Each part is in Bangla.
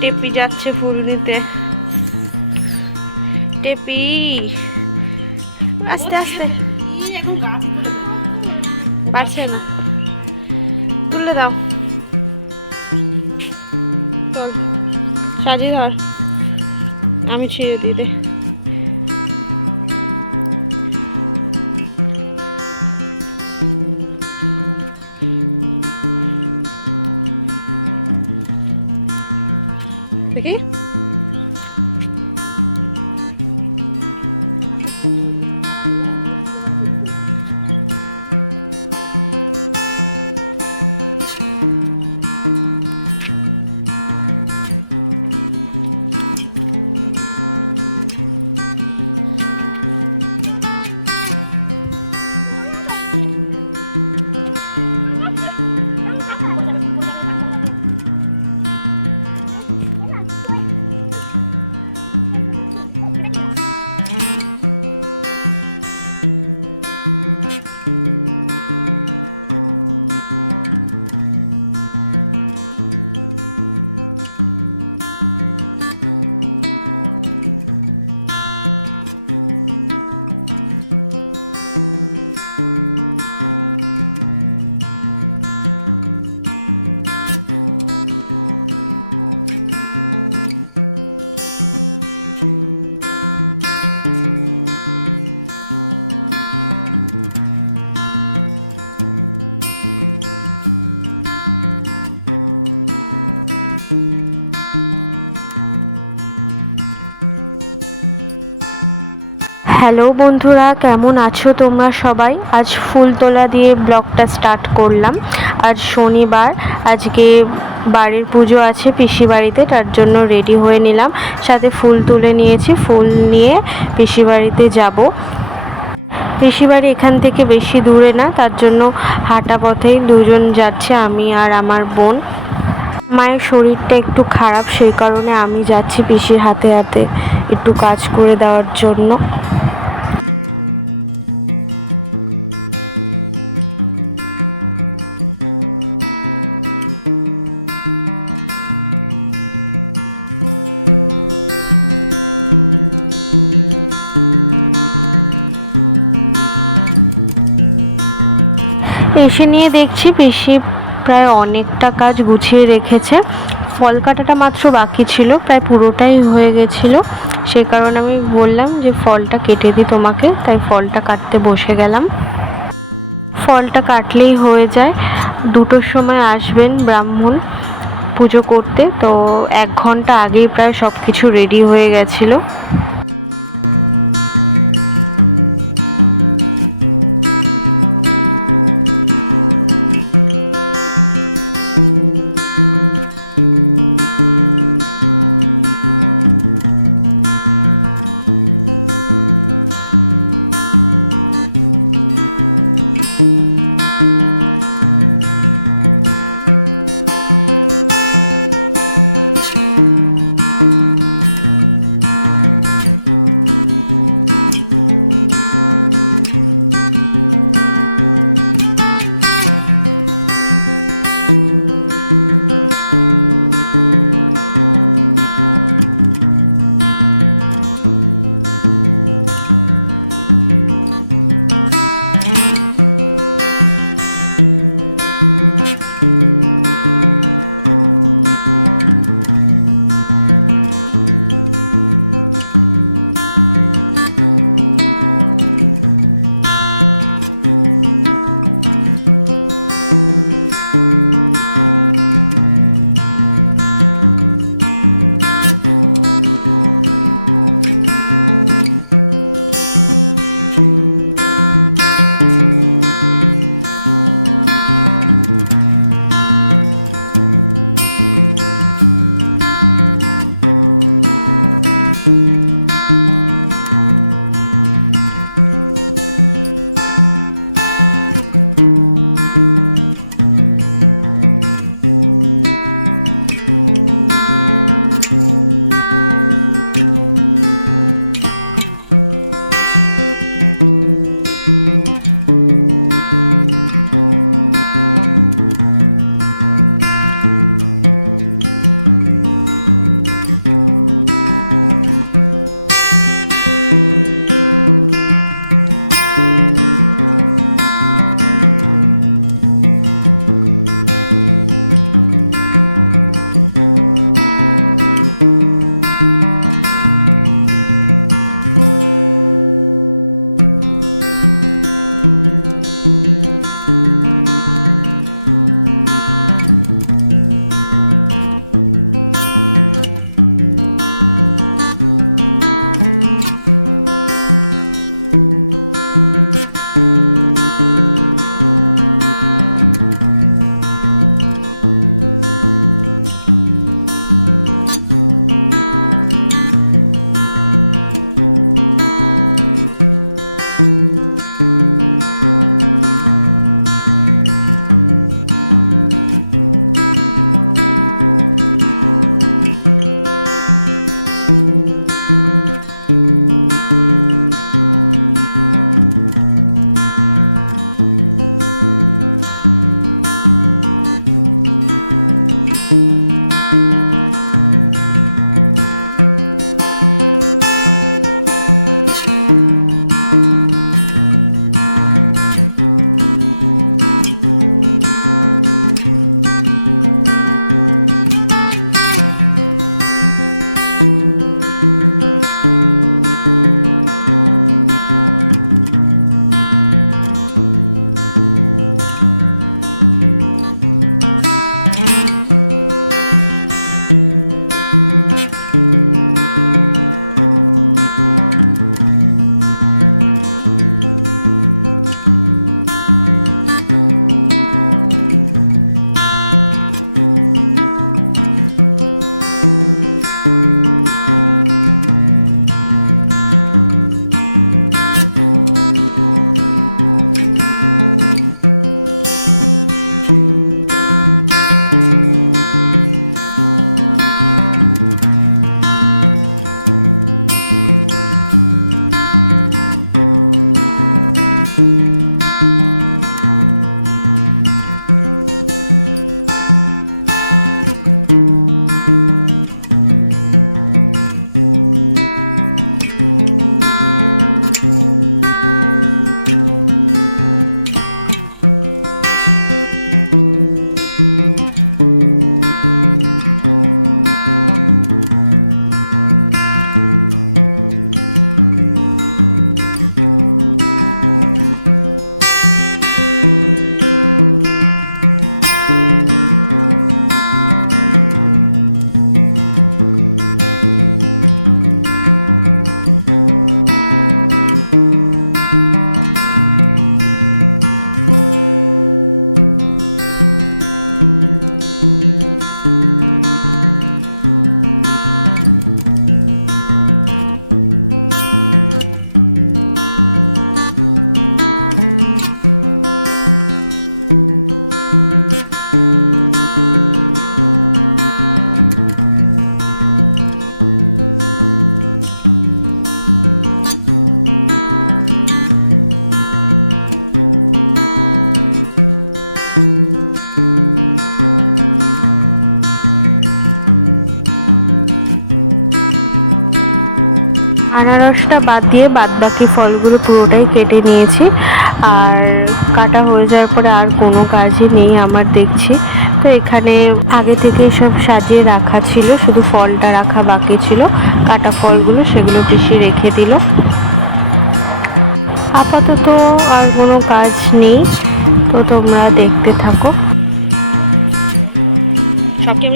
টেপি যাচ্ছে ফুল দিতে। টেপি আস্তে আস্তে। পারছে না। তুলে দাও। সাজিয়ে ধর আমি ছিঁড়ে দিতে। হ্যালো বন্ধুরা, কেমন আছো তোমরা সবাই? আজ ফুল তোলা দিয়ে ব্লগটা স্টার্ট করলাম। আজ শনিবার, আজকে বাড়ির পুজো আছে পিসি বাড়িতে তার জন্য রেডি হয়ে নিলাম। সাথে ফুল তুলে নিয়েছি, ফুল নিয়ে পিসি বাড়িতে যাব। পিসি বাড়ি এখান থেকে বেশি দূরে না, তার জন্য হাঁটা পথেই দুজন যাচ্ছে, আমি আর আমার বোন। মায়ের শরীরটা একটু খারাপ, সেই কারণে আমি যাচ্ছি পিসির হাতে হাতে একটু কাজ করে দেওয়ার জন্য। এসে নিয়ে দেখছি, বেশি প্রায় অনেকটা কাজ গুছিয়ে রেখেছে। ফল কাটাটা মাত্র বাকি ছিল, প্রায় পুরোটাই হয়ে গেছিল। সে কারণে আমি বললাম যে ফলটা কেটে দিই তোমাকে, তাই ফলটা কাটতে বসে গেলাম। ফলটা কাটলেই হয়ে যায়। দুটোর সময় আসবেন ব্রাহ্মণ পুজো করতে, তো এক ঘণ্টা আগেই প্রায় সব কিছু রেডি হয়ে গেছিল। বাদ দিয়ে বাদ বাকি ফলগুলো পুরোটাই কেটে নিয়েছি। আর কাটা হয়ে যাওয়ার পরে আর কোনো কাজই নেই আমার দেখছি। তো এখানে আগে থেকে সব সাজিয়ে রাখা ছিল, শুধু ফলটা রাখা বাকি ছিল। কাটা ফলগুলো সেগুলো পিষে রেখে দিল। আপাতত আর কোনো কাজ নেই, তো তোমরা দেখতে থাকো। সব কি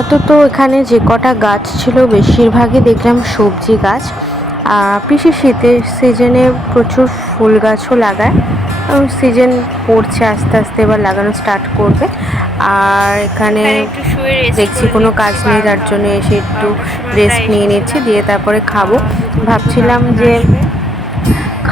আপাতত এখানে যে কটা গাছ ছিল বেশিরভাগই দেখলাম সবজি গাছ। পিসি শীতের সিজনে প্রচুর ফুল গাছও লাগায়। সিজন পড়ছে আস্তে আস্তে এবার লাগানো স্টার্ট করবে। আর এখানে দেখছি কোনো কাজ নেই তার জন্য এসে একটু রেস্ট নিয়ে নিচ্ছি দিয়ে তারপরে খাব। ভাবছিলাম যে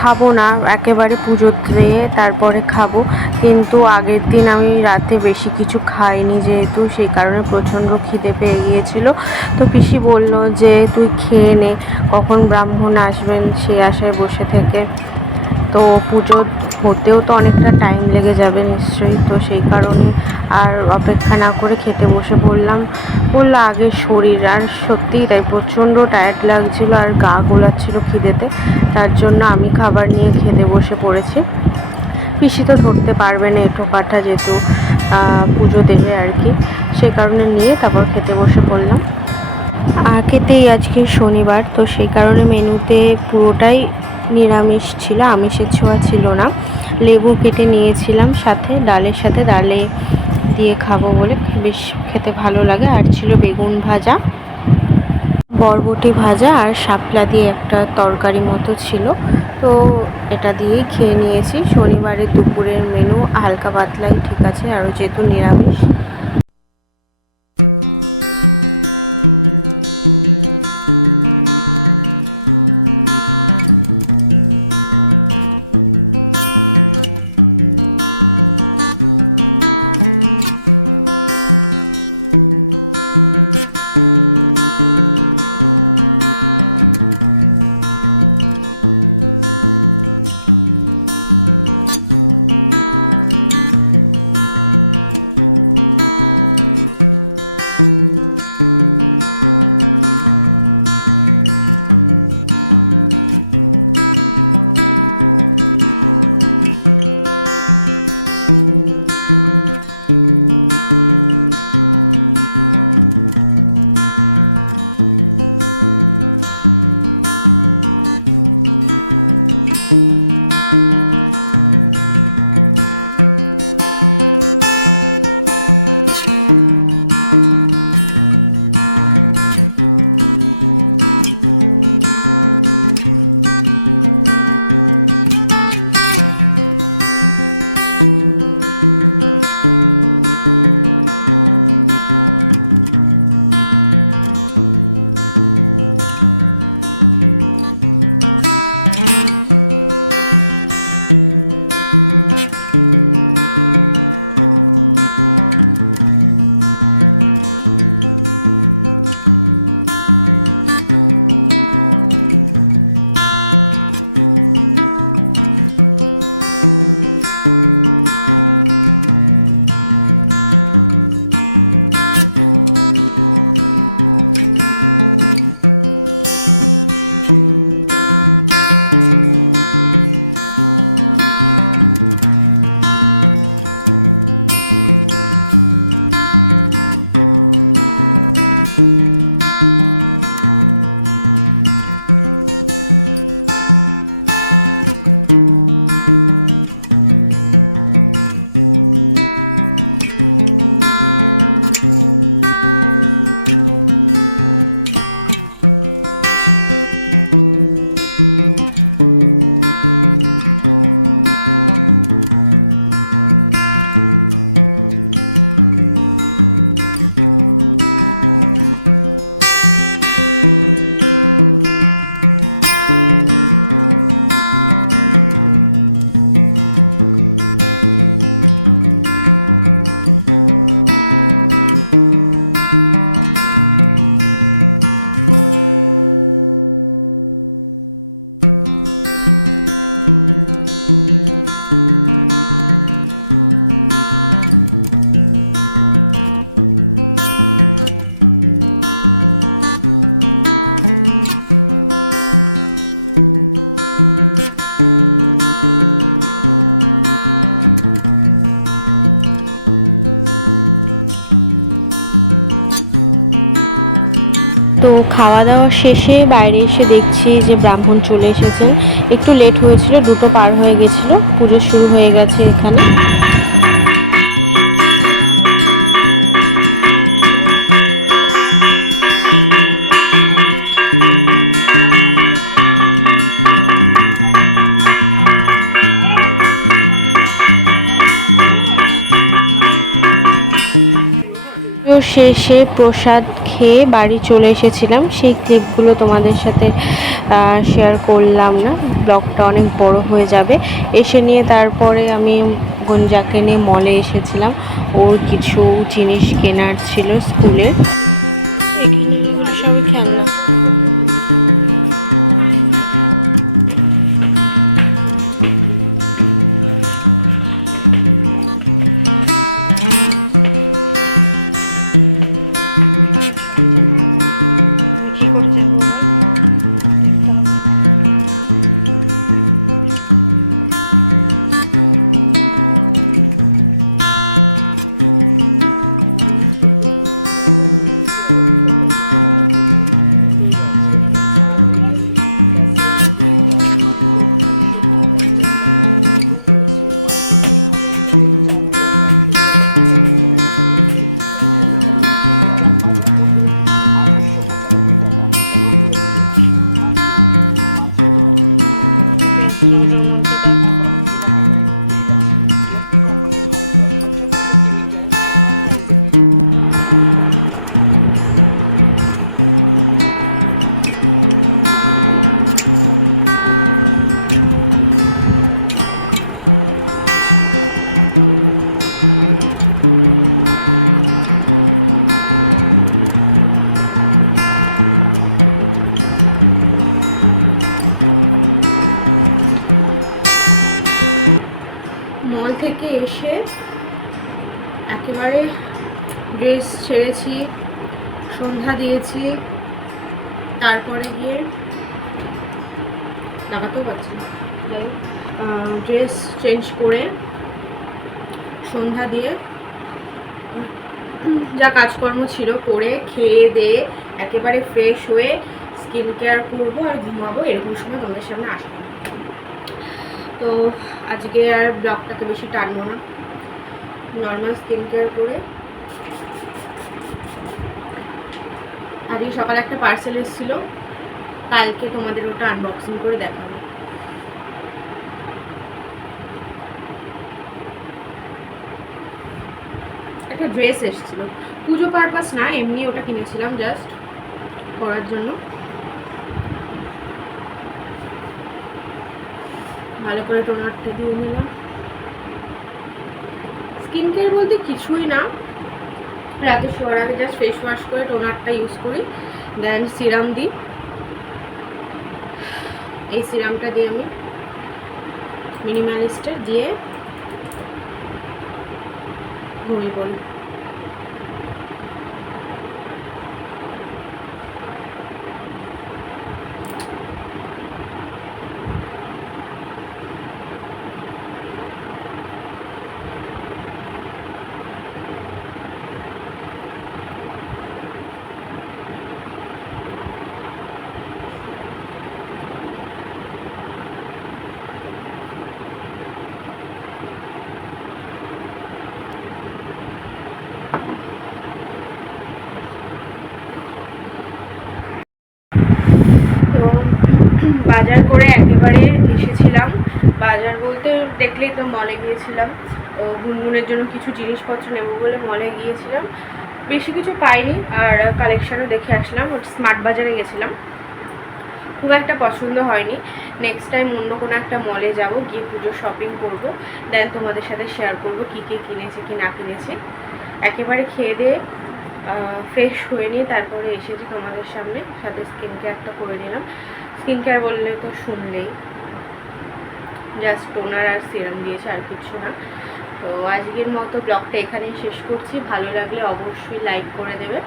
খাব না, একেবারে পুজোর দিয়ে তারপরে খাব। কিন্তু আগের দিন আমি রাতে বেশি কিছু খাইনি যেহেতু, সেই কারণে প্রচণ্ড খিদে পেয়ে গিয়েছিল। তো পিসি বলল যে, তুই খেয়ে নে, কখন ব্রাহ্মণ আসবেন সে আশায় বসে থেকে। তো পুজো হতেও তো অনেকটা টাইম লেগে যাবে নিশ্চয়ই। তো সেই কারণে আর অপেক্ষা না করে খেতে বসে পড়লাম। বলল, আগে শরীর। আর সত্যিই তাই, প্রচণ্ড টায়ার্ড লাগছিল আর গা গোলাচ্ছিল খিদেতে। তার জন্য আমি খাবার নিয়ে খেতে বসে পড়েছি। পিসি তো ধরতে পারবে না এঁটো কাঠা যেহেতু পুজো দেবে আর কি। সে কারণে নিয়ে তারপর খেতে বসে পড়লাম। আগেতেই আজকে শনিবার, তো সেই কারণে মেনুতে পুরোটাই নিরামিষ ছিল, আমিষের ছোঁয়া ছিল না। লেবু কেটে নিয়েছিলাম সাথে, ডালের সাথে, ডালে দিয়ে খাব বলে বেশ খেতে ভালো লাগে। আর ছিল বেগুন ভাজা, বরবটি ভাজা আর শাপলা দিয়ে একটা তরকারি মতো ছিল। তো এটা দিয়েই খেয়ে নিয়েছি। শনিবারের দুপুরের মেনু হালকা পাতলাই, ঠিক আছে। আর যেহেতু নিরামিষ খাওয়া দাওয়া শেষে বাইরে এসে দেখছি যে ব্রাহ্মণ চলে এসেছে। একটু লেট হয়েছিল, দুটো পার হয়ে গেছিল। পুজো শুরু হয়ে গেছে এখানে। শেষে প্রসাদ খেয়ে বাড়ি চলে এসেছিলাম। সেই ক্লিপগুলো তোমাদের সাথে শেয়ার করলাম না। ব্লগটা অনেক বড় হয়ে যাবে। এসে নিয়ে তারপরে আমি গঞ্জাকে নিয়ে মলে এসেছিলাম। ওর কিছু জিনিস কেনার ছিল স্কুলে। খেলনা ড্রেস চেঞ্জ করে সন্ধ্যা দিয়ে যা কাজকর্ম ছিল করে খেয়ে দিয়ে একেবারে ফ্রেশ হয়ে স্কিন কেয়ার করব আর ঘুমাবো এরকম সময় তোমাদের সামনে আসব। তো আজকে আর ব্লগটাকে বেশি টানবো না। নর্মাল স্কিন কেয়ার করে আজকে সকালে একটা পার্সেল এসেছিল। কালকে তোমাদের ওটা আনবক্সিং করে দেখাবো একটা ড্রেস এসেছিল। পুজো পারপাস না, এমনি ওটা কিনেছিলাম জাস্ট করার জন্য। ভালো করে টোনারটা দিয়ে নিলাম। স্কিন কেয়ার বলতে কিছুই না। রাতে শোয়ার আগে জাস্ট ফেস ওয়াশ করে টোনারটা ইউজ করি দেন সিরাম দিই। এই সিরামটা দিয়ে আমি মিনিমালিস্টার দিয়ে ঘুমিয়ে পড়ি তো বাজার করে একেবারে এসেছিলাম বাজার বলতে দেখলেই তো মলে গিয়েছিলাম। তো গুনগুনের জন্য কিছু জিনিসপত্র নেব বলে মলে গিয়েছিলাম। বেশি কিছু পাইনি, আর কালেকশানও দেখে আসলাম। স্মার্ট বাজারে গেছিলাম। খুব একটা পছন্দ হয়নি। নেক্সট টাইম অন্য কোনো একটা মলে যাব, গিয়ে পুজো শপিং করব। দেন তোমাদের সাথে শেয়ার করব কী কী কিনেছে, কি না কিনেছে। একেবারে খেয়ে দিয়ে ফ্রেশ হয়ে নিয়ে তারপরে এসেছি তোমাদের সামনে। সাথে স্কিন কেয়ারটা করে নিলাম। স্কিন কেয়ার বললে তো শুনলেই। জাস্ট টোনার আর সিরাম দিয়েছে আর কিছু না। তো আজকের মতো ব্লগটা এখানেই শেষ করছি। ভালো লাগলে অবশ্যই লাইক করে দেবে।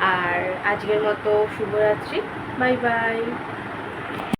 আর আজকের মতো শুভরাত্রি। Bye bye